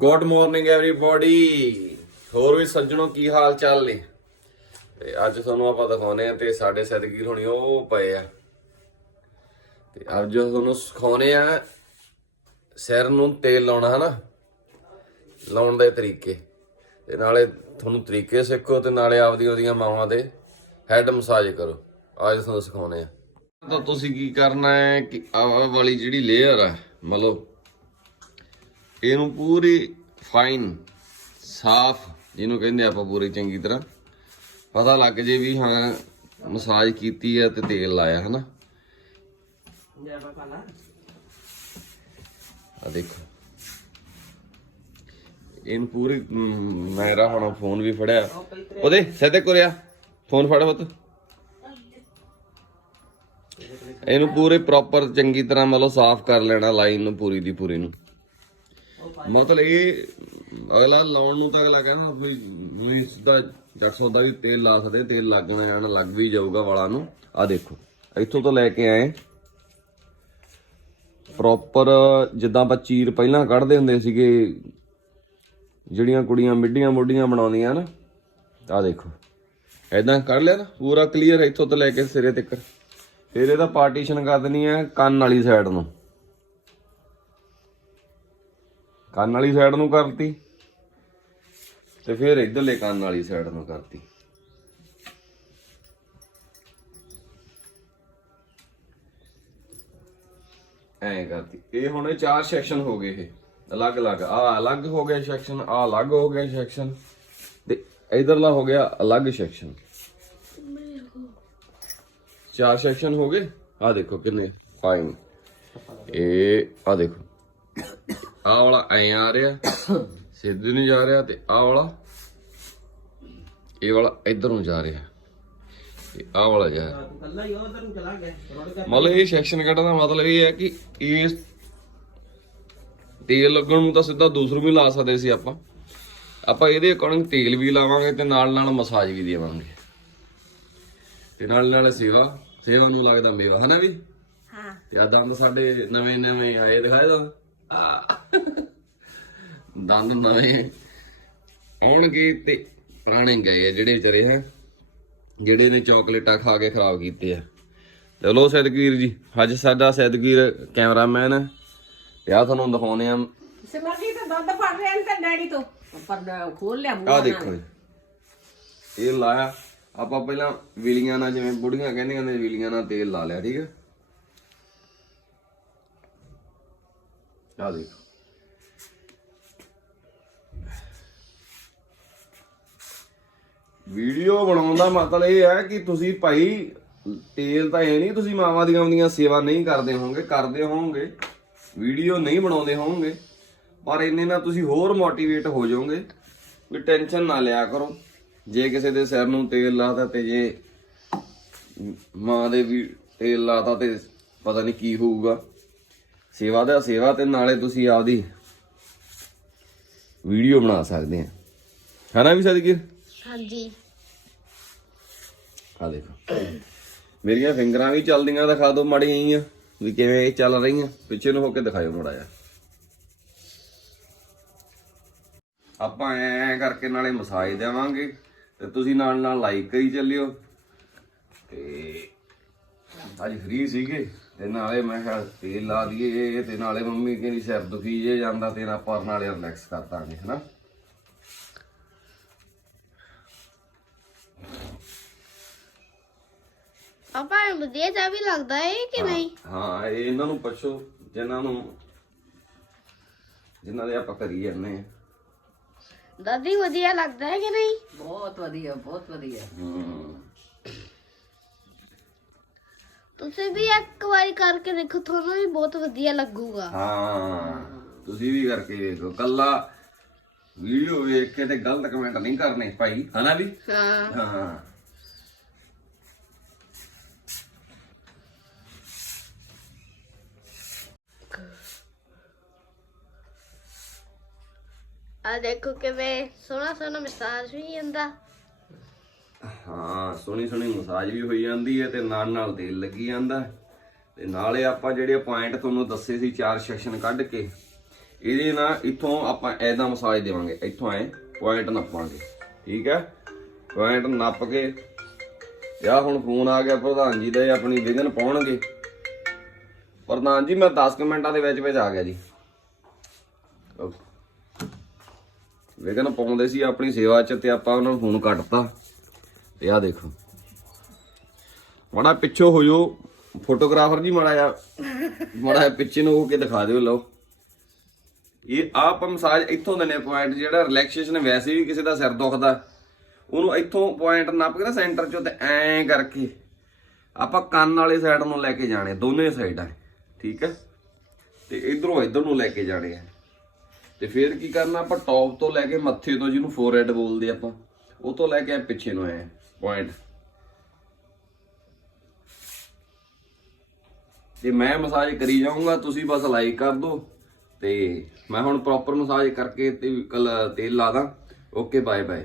Good morning everybody ਹੋਰ ਵੀ ਸੱਜਣੋ, ਕੀ ਹਾਲ ਚਾਲ ਨੇ? ਤੇ ਅੱਜ ਤੁਹਾਨੂੰ ਆਪਾਂ ਦਿਖਾਉਨੇ ਆ ਤੇ ਸਾਡੇ ਸਦਗੀਰ ਹੋਣੀ ਉਹ ਪਏ ਆ। ਤੇ ਅੱਜ ਜੋ ਤੁਹਾਨੂੰ ਸਿਖਾਉਨੇ ਆ ਸਿਰ ਨੂੰ ਤੇਲ ਲਾਉਣਾ, ਹਨਾ? ਲਾਉਣ ਦੇ ਤਰੀਕੇ। ਤੇ ਨਾਲੇ ਤੁਹਾਨੂੰ ਤਰੀਕੇ ਸਿੱਖੋ ਤੇ ਨਾਲੇ ਆਪਦੀ ਉਹਦੀਆਂ ਮਾਵਾਂ ਦੇ ਹੈਡ ਮਸਾਜ ਕਰੋ। ਅੱਜ ਤੁਹਾਨੂੰ ਸਿਖਾਉਨੇ ਆ ਤਾਂ ਤੁਸੀਂ ਕੀ ਕਰਨਾ ਹੈ ਕਿ ਆਹ ਵਾਲੀ ਜਿਹੜੀ ਲੇਅਰ ਆ, ਮਤਲਬ ਇਹਨੂੰ ਪੂਰੀ ਫਾਈਨ ਸਾਫ਼ ਜਿਹਨੂੰ ਕਹਿੰਦੇ ਆਪਾਂ ਪੂਰੀ ਚੰਗੀ ਤਰ੍ਹਾਂ ਪਤਾ ਲੱਗ ਜੇ ਵੀ ਹਾਂ ਮਸਾਜ ਕੀਤੀ ਹੈ ਤੇ ਤੇਲ ਲਾਇਆ ਹਨਾ? ਆ ਦੇਖੋ। ਇਹਨੂੰ ਪੂਰੀ ਮੇਰਾ ਹੁਣ ਫੋਨ ਵੀ ਫੜਿਆ। ਉਹਦੇ ਸਿੱਧੇ ਕੁਰਿਆ। ਫੋਨ ਫੜ ਪੁੱਤ। ਇਹਨੂੰ ਪੂਰੇ ਪ੍ਰੋਪਰ ਚੰਗੀ ਤਰ੍ਹਾਂ ਮਤਲਬ ਸਾਫ਼ ਕਰ ਲੈਣਾ ਲਾਈਨ ਨੂੰ ਪੂਰੀ ਦੀ ਪੂਰੀ ਨੂੰ। ਮਤਲਬ ਇਹ, ਅਗਲਾ ਲਾਉਣ ਨੂੰ ਤਾਂ ਅਗਲਾ ਕਹਿੰਦਾ ਵੀ ਨਹੀਂ ਸਿੱਧਾ ਜੱਟ ਦਾ ਵੀ ਤੇਲ ਲਾ ਸਕਦੇ, ਤੇਲ ਲੱਗਣਾ ਜਾਣਾ ਲੱਗ ਵੀ ਜਾਊਗਾ ਵਾਲਾਂ ਨੂੰ। ਆ ਦੇਖੋ, ਇੱਥੋਂ ਤੋਂ ਲੈ ਕੇ ਆਏ। ਪ੍ਰੋਪਰ ਜਿੱਦਾਂ ਆਪਾਂ ਚੀਰ ਪਹਿਲਾਂ ਕੱਢਦੇ ਹੁੰਦੇ ਸੀਗੇ, ਜਿਹੜੀਆਂ ਕੁੜੀਆਂ ਮਿੱਡੀਆਂ ਮੋਢੀਆਂ ਬਣਾਉਂਦੀਆਂ ਨਾ ਆ ਦੇਖੋ। ਐਦਾਂ ਕੱਢ ਲਿਆ ਨਾ, ਪੂਰਾ ਕਲੀਅਰ ਇੱਥੋਂ ਤੋਂ ਲੈ ਕੇ ਸਿਰੇ ਤੱਕ। ਫਿਰ ਇਹਦਾ ਪਾਰਟੀਸ਼ਨ ਕਰ ਦੇਣੀ ਹੈ ਕੰਨ ਵਾਲੀ ਸਾਈਡ ਨੂੰ। ਕੰਨ ਵਾਲੀ ਸਾਈਡ ਨੂੰ ਕਰਤੀ ਤੇ ਫਿਰ ਇਧਰਲੇ ਕੰਨ ਵਾਲੀ ਸਾਈਡ ਨੂੰ ਕਰਤੀ। ਐਂ ਕਰਤੀ। ਇਹ ਹੁਣ ਇਹ ਚਾਰ ਸੈਕਸ਼ਨ ਹੋ ਗਏ ਇਹ। ਅਲੱਗ ਅਲੱਗ ਆ ਅਲੱਗ ਹੋ ਗਿਆ ਸੈਕਸ਼ਨ ਆ ਅਲੱਗ ਹੋ ਗਿਆ ਸੈਕਸ਼ਨ ਤੇ ਇਧਰਲਾ ਹੋ ਗਿਆ ਅਲੱਗ ਸੈਕਸ਼ਨ ਚਾਰ ਸੈਕਸ਼ਨ ਹੋ ਗਏ। ਆ ਦੇਖੋ ਕਿੰਨੇ ਫਾਈਨ ਇਹ ਆ ਦੇਖੋ। ਆਹ ਵਾਲਾ ਐ ਆ ਰਿਹਾ ਸਿੱਧੇ ਨੂੰ ਜਾ ਰਿਹਾ ਤੇ ਆਹ ਵਾਲਾ ਇਹ ਵਾਲਾ ਇੱਧਰ ਨੂੰ ਜਾ ਰਿਹਾ ਤੇ ਆਹ ਵਾਲਾ ਜਾ ਰਿਹਾ। ਮਤਲਬ ਇਹ ਸੈਕਸ਼ਨ ਕੱਢਣ ਦਾ ਮਤਲਬ ਇਹ ਹੈ ਕਿ ਇਸ ਤੇਲ ਲੱਗਣ ਨੂੰ ਤਾਂ ਸਿੱਧਾ ਦੂਸਰੂ ਵੀ ਲਾ ਸਕਦੇ ਸੀ ਆਪਾਂ। ਆਪਾਂ ਇਹਦੇ ਅਕੋਰਡਿੰਗ ਤੇਲ ਵੀ ਲਾਵਾਂਗੇ ਤੇ ਨਾਲ ਨਾਲ ਮਸਾਜ ਵੀ ਦੇਵਾਂਗੇ। ਤੇ ਨਾਲ ਨਾਲ ਸੇਵਾ ਸੇਵਾ ਨੂੰ ਲੱਗਦਾ ਮੇਵਾ ਹਨਾ ਵੀ? ਹਾਂ। ਤੇ ਆ ਦੰਦ ਸਾਡੇ ਨਵੇਂ ਨਵੇਂ ਆਏ ਦਿਖਾਏ ਦਾ ਦੰਦ ਨਵੇਂ ਆਉਣਗੇ ਤੇ ਪੁਰਾਣੇ ਗਏ ਆ ਜਿਹੜੇ ਵਿਚਾਰੇ ਹੈ ਜਿਹੜੇ ਨੇ ਚਾਕਲੇਟਾਂ ਖਾ ਕੇ ਖਰਾਬ ਕੀਤੇ ਆ। ਚਲੋ ਸੈਦਗੀਰ ਜੀ ਅੱਜ ਸਾਡਾ ਸੈਦਗੀਰ ਕੈਮਰਾਮੈਨ ਹੈ ਤੇ ਆ ਤੁਹਾਨੂੰ ਦਿਖਾਉਨੇ ਆ। ਸਿਮਰਜੀਤ ਦੁੱਧ ਫੜ ਰਹੇ ਨੇ ਤੇ ਡੈਡੀ ਤੋਂ। ਪਰ ਖੋਲ ਲਿਆ ਆ ਬੂਹਾ ਦੇਖੋ ਜੀ। ਇਹ ਲਾਇਆ। ਆਪਾਂ ਪਹਿਲਾਂ ਵਿਲੀਆਂ ਨਾਲ ਜਿਵੇਂ ਬੁੜੀਆਂ ਕਹਿੰਦੀਆਂ ਨੇ ਵਿਲੀਆਂ ਨਾਲ ਤੇਲ ਲਾ ਲਿਆ ਠੀਕ ਹੈ ਆ ਦੇਖੋ। ਵੀਡੀਓ ਬਣਾਉਣ ਦਾ ਮਤਲਬ ਇਹ ਹੈ ਕਿ ਤੁਸੀਂ ਭਾਈ, ਤੇਲ ਤਾਂ ਇਹ ਨਹੀਂ, ਤੁਸੀਂ ਮਾਵਾਂ ਦੀਆਂ ਆਉਂਦੀਆਂ ਸੇਵਾ ਨਹੀਂ ਕਰਦੇ ਹੋਵੋਗੇ ਕਰਦੇ ਹੋਵੋਗੇ, ਵੀਡੀਓ ਨਹੀਂ ਬਣਾਉਂਦੇ ਹੋਵੋਗੇ, ਪਰ ਇੰਨੇ ਨਾਲ ਤੁਸੀਂ ਹੋਰ ਮੋਟੀਵੇਟ ਹੋ ਜਾਓਗੇ ਵੀ ਟੈਨਸ਼ਨ ਨਾ ਲਿਆ ਕਰੋ। ਜੇ ਕਿਸੇ ਦੇ ਸਿਰ ਨੂੰ ਤੇਲ ਲਾਤਾ ਤੇ ਜੇ ਮਾਂ ਦੇ ਵੀ ਤੇਲ ਲਾਤਾ ਤੇ ਪਤਾ ਨਹੀਂ ਕੀ ਹੋਊਗਾ। ਸੇਵਾ ਦਾ ਸੇਵਾ ਤੇ ਨਾਲੇ ਤੁਸੀਂ ਆਪਦੀ ਵੀਡੀਓ ਬਣਾ ਸਕਦੇ ਆ। ਹਨਾ ਵੀ ਸਦਕੀਰ? ਹਾਂਜੀ। ਆ ਦੇਖੋ। ਮੇਰੀਆਂ ਫਿੰਗਰਾਂ ਵੀ ਚੱਲਦੀਆਂ, ਦਿਖਾ ਦਿਓ ਮਾੜੀਆਂ ਜਿਹੀਆਂ, ਵੀ ਕਿਵੇਂ ਇਹ ਚੱਲ ਰਹੀਆਂ। ਪਿੱਛੇ ਨੂੰ ਹੋ ਕੇ ਦਿਖਾਇਓ ਮਾੜਾ ਜਿਹਾ। ਆਪਾਂ ਐ ਕਰਕੇ ਨਾਲੇ ਮਸਾਜ ਦੇਵਾਂਗੇ ਤੇ ਤੁਸੀਂ ਨਾਲ ਨਾਲ ਲਾਈਕ ਕਰੀ ਚੱਲਿਓ। ਤੇ ਅੱਜ ਫ੍ਰੀ ਸੀਗੇ, ਤੇ ਨਾਲੇ ਮੈਂ ਕਿਹਾ ਤੇਲ ਲਾ ਦਈਏ ਤੇ ਨਾਲੇ ਮੰਮੀ ਕਹਿੰਦੀ ਸਿਰ ਦੁਖੀ ਜੇ ਜਾਂਦਾ ਤੇ ਆਪਾਂ ਨਾਲੇ ਰਿਲੈਕਸ ਕਰ ਦਾਂਗੇ, ਹਨਾ? ਪਾਪਾ ਇਹ ਵਧੀਆ ਜਿਹਾ ਵੀ ਲੱਗਦਾ ਹੈ ਕਿ ਨਹੀਂ? ਹਾਂ ਇਹ ਇਹਨਾਂ ਨੂੰ ਪੁੱਛੋ ਜਿਨ੍ਹਾਂ ਨੂੰ ਜਿਨ੍ਹਾਂ ਦੇ ਆਪਾਂ ਕਰੀ ਜਾਂਦੇ ਆ ਦਾਦੀ ਵਧੀਆ ਲੱਗਦਾ ਹੈ ਕਿ ਨਹੀਂ? ਬਹੁਤ ਵਧੀਆ ਬਹੁਤ ਵਧੀਆ। ਤੁਸੀਂ ਵੀ ਇੱਕ ਵਾਰੀ ਕਰਕੇ ਦੇਖੋ ਤੁਹਾਨੂੰ ਵੀ ਬਹੁਤ ਵਧੀਆ ਲੱਗੂਗਾ। ਹਾਂ ਤੁਸੀਂ ਵੀ ਕਰਕੇ ਵੇਖੋ ਕੱਲਾ ਵੀਡੀਓ ਵੇਖ ਕੇ ਤੇ ਗਲਤ ਕਮੈਂਟ ਨਹੀਂ ਕਰਨੇ ਭਾਈ ਹਨਾ ਵੀ? ਹਾਂ। ਹਾਂ। ਆ ਦੇਖੋ ਕਿਵੇਂ ਸੋਹਣਾ ਸੋਹਣਾ ਮਸਾਜ ਵੀ ਜਾਂਦਾ ਹਾਂ, ਸੋਹਣੀ ਸੋਹਣੀ ਮਸਾਜ ਵੀ ਹੋਈ ਜਾਂਦੀ ਹੈ ਤੇ ਨਾਲ ਨਾਲ ਤੇਲ ਲੱਗੀ ਜਾਂਦਾ ਤੇ ਨਾਲੇ ਆਪਾਂ ਜਿਹੜੇ ਪੁਆਇੰਟ ਤੁਹਾਨੂੰ ਦੱਸੇ ਸੀ ਚਾਰ ਸੈਕਸ਼ਨ ਕੱਢ ਕੇ, ਇਹਦੇ ਨਾਲ ਇੱਥੋਂ ਆਪਾਂ ਐਦਾਂ ਮਸਾਜ ਦੇਵਾਂਗੇ। ਇੱਥੋਂ ਐ ਪੁਆਇੰਟ ਨੱਪਾਂਗੇ, ਠੀਕ ਹੈ? ਪੁਆਇੰਟ ਨੱਪ ਕੇ, ਯਾ ਹੁਣ ਫੋਨ ਆ ਗਿਆ ਪ੍ਰਧਾਨ ਜੀ ਦਾ ਇਹ ਆਪਣੀ ਵਿਗਨ ਪਾਉਣਗੇ। ਪ੍ਰਧਾਨ ਜੀ, ਮੈਂ 10 ਕੁ ਮਿੰਟਾਂ ਦੇ ਵਿੱਚ ਵਿੱਚ ਆ ਗਿਆ ਜੀ। ਵਿਗਨ ਪਾਉਂਦੇ ਸੀ ਆਪਣੀ ਸੇਵਾ 'ਚ ਤੇ ਆਪਾਂ ਉਹਨਾਂ ਨੂੰ ਫੋਨ ਕੱਟਤਾ। ਤੇ ਆਹ ਦੇਖੋ। ਮਾੜਾ ਪਿੱਛੋਂ ਹੋ ਜੋ ਫੋਟੋਗ੍ਰਾਫਰ ਜੀ ਮਾੜਾ ਜਿਹਾ ਮਾੜਾ ਜਿਹਾ ਪਿੱਛੇ ਨੂੰ ਹੋ ਕੇ ਦਿਖਾ ਦਿਓ, ਲਓ। ਇਹ ਆਪ ਮਸਾਜ ਇੱਥੋਂ ਦੇ ਨੇ ਪੁਆਇੰਟ ਜਿਹੜਾ ਰਿਲੈਕਸੇਸ਼ਨ ਵੈਸੇ ਵੀ ਕਿਸੇ ਦਾ ਸਿਰ ਦੁਖਦਾ। ਉਹਨੂੰ ਇੱਥੋਂ ਪੁਆਇੰਟ ਨੱਪ ਕੇ ਨਾ ਸੈਂਟਰ ਚੋਂ ਤੇ ਐਂ ਕਰਕੇ ਆਪਾਂ ਕੰਨ ਵਾਲੇ ਸਾਈਡ ਨੂੰ ਲੈ ਕੇ ਜਾਣੇ ਦੋਨੇ ਸਾਈਡਾਂ ਠੀਕ ਹੈ ਤੇ ਇਧਰੋਂ ਇਧਰ ਨੂੰ ਲੈ ਕੇ ਜਾਣੇ ਆ। ਤੇ ਫਿਰ ਕੀ ਕਰਨਾ, ਆਪਾਂ ਟੌਪ ਤੋਂ ਲੈ ਕੇ ਮੱਥੇ ਤੋਂ ਜਿਹਨੂੰ ਫੋਰਹੈਡ ਬੋਲਦੇ ਆਪਾਂ, ਉਹ ਤੋਂ ਲੈ ਕੇ ਪਿੱਛੇ ਨੂੰ ਆਏ ਪੁਆਇੰਟ ਤੇ ਮੈਂ ਮਸਾਜ ਕਰੀ ਜਾਊਂਗਾ, ਤੁਸੀਂ ਬਸ ਲਾਈਕ ਕਰ ਦਿਓ ਤੇ ਮੈਂ ਹੁਣ ਪ੍ਰੋਪਰ ਮਸਾਜ ਕਰਕੇ ਤੇ ਕਲ ਤੇਲ ਲਾ ਦਾਂ। Okay bye bye